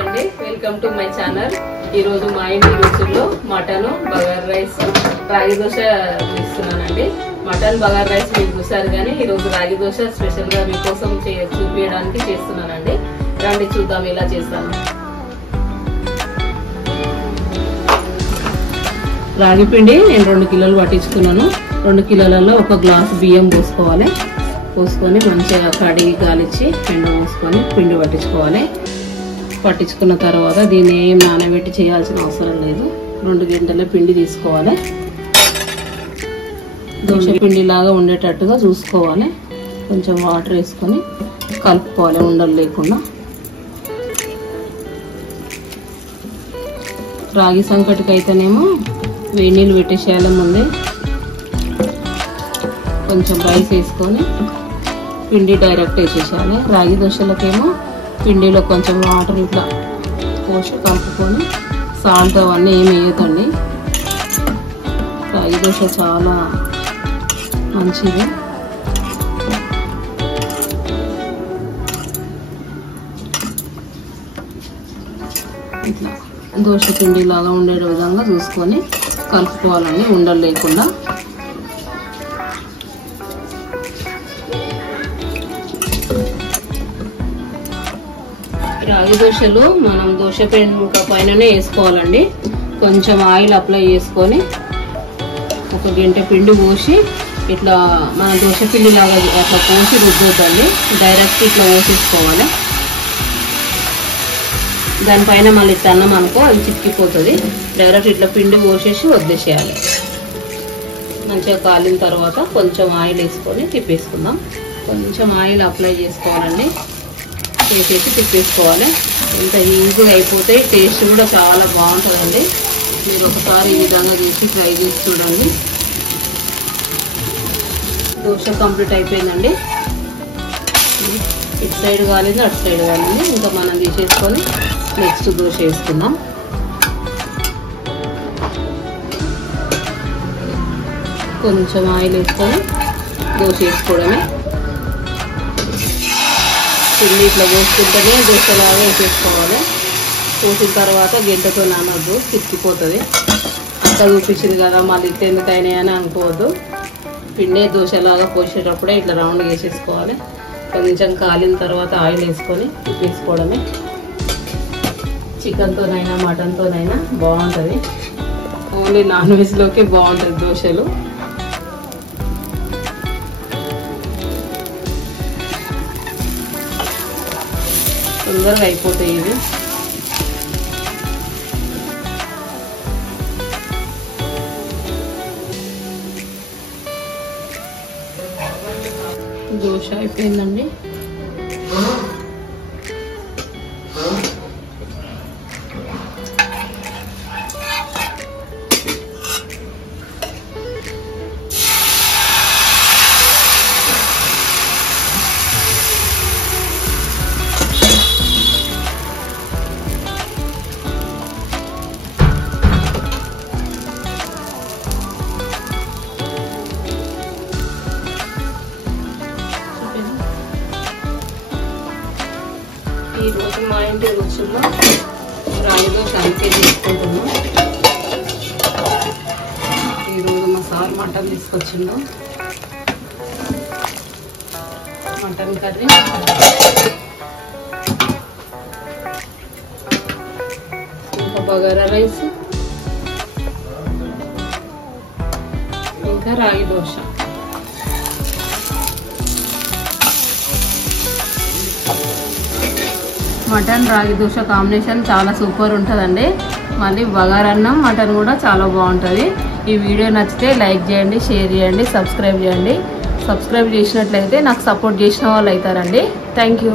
అండి welcome to my channel. ఈ రోజు మా ఇంటి రుచుల్లో మటన్ బగారా రైస్ రాగి దోశ ఇస్తున్నానండి. మటన్ బగారా రైస్ మీకు చూసారు కానీ ఈ రోజు రాగి దోశ స్పెషల్ గా మీకోసం చూపించడానికి చేస్తున్నానండి. రండి చూద్దాం ఎలా చేస్తాను. రాగి పిండి నేను 2 కిలోలు పట్టించుకున్నాను. 2 కిలోలలో 1 గ్లాస్ బియ్యం పోసుకోవాలి. పోసుకొని మంచిగా కడిగి గాలిచ్చి పిండి పోసుకొని పిండి పట్టించుకోవాలి. పట్టించుకున్న తర్వాత దీన్ని ఏం నానబెట్టి చేయాల్సిన అవసరం లేదు. 2 గంటల పిండి తీసుకోవాలి. దోశ పిండి లాగా ఉండేటట్టుగా చూసుకోవాలి. కొంచెం వాటర్ వేసుకొని కలుపుకోవాలి ఉండలు లేకుండా. రాగి సంకటికి అయితేనేమో వేడి నీళ్ళు పెట్టేసేయాలి. ముందే కొంచెం రైస్ వేసుకొని పిండి డైరెక్ట్ వేసేసేయాలి. రాగి దోశలకేమో పిండిలో కొంచెం వాటర్ ఇట్లా పోసి కలుపుకొని సాల్ట్ అవన్నీ ఏమి వేయకండి. రాగి దోశ చాలా మంచిది. ఇట్లా దోశ పిండి లాగా ఉండే విధంగా చూసుకొని కలుపుకోవాలండి ఉండలు లేకుండా. రాగి దోశలు మనం దోశ పెంక పైననే వేసుకోవాలండి. కొంచెం ఆయిల్ అప్లై చేసుకొని 1 గంట పిండి పోసి ఇట్లా మన దోశ పిండి లాగా అట్లా పోసి రుద్దొద్దండి. డైరెక్ట్ ఇట్లా పోసేసుకోవాలి. దానిపైన మళ్ళీ తన్నం అనుకో అది చిక్కిపోతుంది. డైరెక్ట్ ఇట్లా పిండి పోసేసి వదిలేసేయాలి. మంచిగా కాలిన తర్వాత కొంచెం ఆయిల్ వేసుకొని తిప్పేసుకుందాం. కొంచెం ఆయిల్ అప్లై చేసుకోవాలండి. చేసేసి తిప్పేసుకోవాలి. ఇంత ఈజీగా అయిపోతే టేస్ట్ కూడా చాలా బాగుంటుందండి. మీరు ఒకసారి ఈ విధంగా చేసి ట్రై చేసి చూడండి. దోశ కంప్లీట్ అయిపోయిందండి. ఇటు సైడ్ కాలేదు అటు సైడ్ కాలేదు. ఇంకా మనం తీసేసుకొని నెక్స్ట్ దోశ వేసుకుందాం. కొంచెం ఆయిల్ వేసుకొని దోశ వేసుకోవడమే. పిండి ఇట్లా పోసుకుంటేనే దోశలాగా వేసేసుకోవాలి. పోసిన తర్వాత గంటతో నానద్దు, తిప్పిపోతుంది. అంత చూపించింది కదా మళ్ళీ ఎందుకైనా అని అనుకోవద్దు. పిండి దోశలాగా పోసేటప్పుడే ఇట్లా రౌండ్ వేసేసుకోవాలి. కొంచెం కాలిన తర్వాత ఆయిల్ వేసుకొని తిప్పేసుకోవడమే. చికెన్తోనైనా మటన్తోనైనా బాగుంటుంది. ఓన్లీ నాన్ వెజ్లోకే బాగుంటుంది దోశలు. తొందరగా అయిపోతాయి ఇది. దోశ అయిపోయిందండి. ఈరోజు మా ఇంటి రుచుల్లో రాగి దోశ అంతే తీసుకుంటున్నాం. ఈరోజు మా సార్ మటన్ తీసుకొచ్చిండు. మటన్ కర్రీ, ఇంకా బగారా రైస్, ఇంకా రాగి దోశ. మటన్ రాగి దోశ కాంబినేషన్ చాలా సూపర్ ఉంటుందండి. మళ్ళీ బగారన్నం మటన్ కూడా చాలా బాగుంటుంది. ఈ వీడియో నచ్చితే లైక్ చేయండి, షేర్ చేయండి, సబ్స్క్రైబ్ చేయండి. సబ్స్క్రైబ్ చేసినట్లయితే నాకు సపోర్ట్ చేసిన వాళ్ళు అవుతారండి. Thank you.